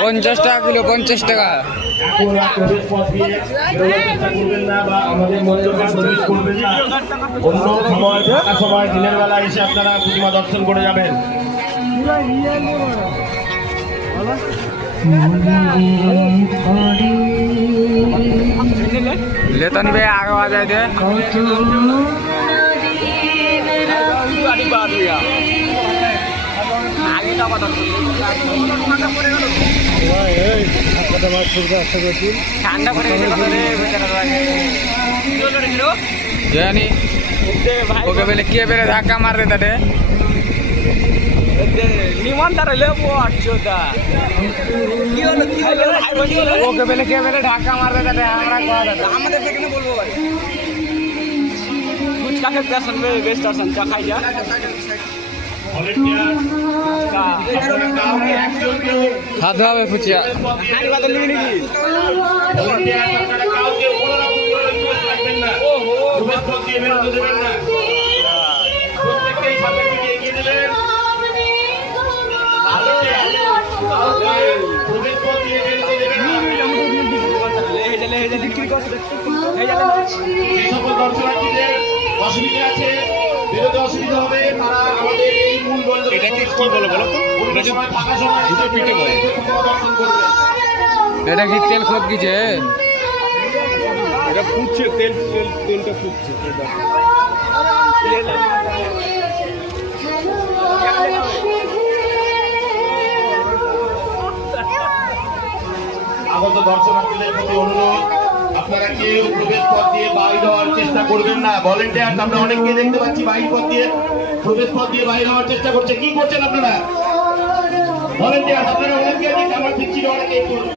পঞ্চাশ টাকা কিলো, 50 টাকা। সময় দিনের বেলা এসে আপনারা প্রতিমা দর্শন করে যাবেন। लेतन पे आगे आ जाए थे ঠান্ডা পড়ে জানি ওকে বেলে কে বেলে ধাক্কা মার রে তাতে নিমন্ত্রণ হইলে ওকে বেলে কে বেলে ধাক্কা মার রে তাতে আমরা আমাদের দেখে বলবো ভাই ফুচকা খেতে শুনবে বেস্ট দর্শন চা খাই যা খাতে হবে ফুচিয়া অসুবিধা আছে, বিরোধী অসুবিধা হবে, তারা আমাদের এই মূল এটাকে কি বলে বলো তো? ফাঁকা সময় পিঠে করে দর্শন করবে। এটা কি তেল খোদ গিয়েছে? এটা ফুটছে, তেলটা ফুটছে। আগত দর্শনার্থীদের প্রতি অনুরোধ, আপনারা কেউ প্রবেশ পথ দিয়ে বাইরে হওয়ার চেষ্টা করবেন না। ভলেন্টিয়ার আমরা অনেককে দেখতে পাচ্ছি বাইরে পথ দিয়ে প্রবেশ পথ দিয়ে বাইরে হওয়ার চেষ্টা করছে। কি করছেন আপনারা? ভলেন্টিয়ার আপনারা অনেককে দেখতে আমার পিছিয়ে অনেকে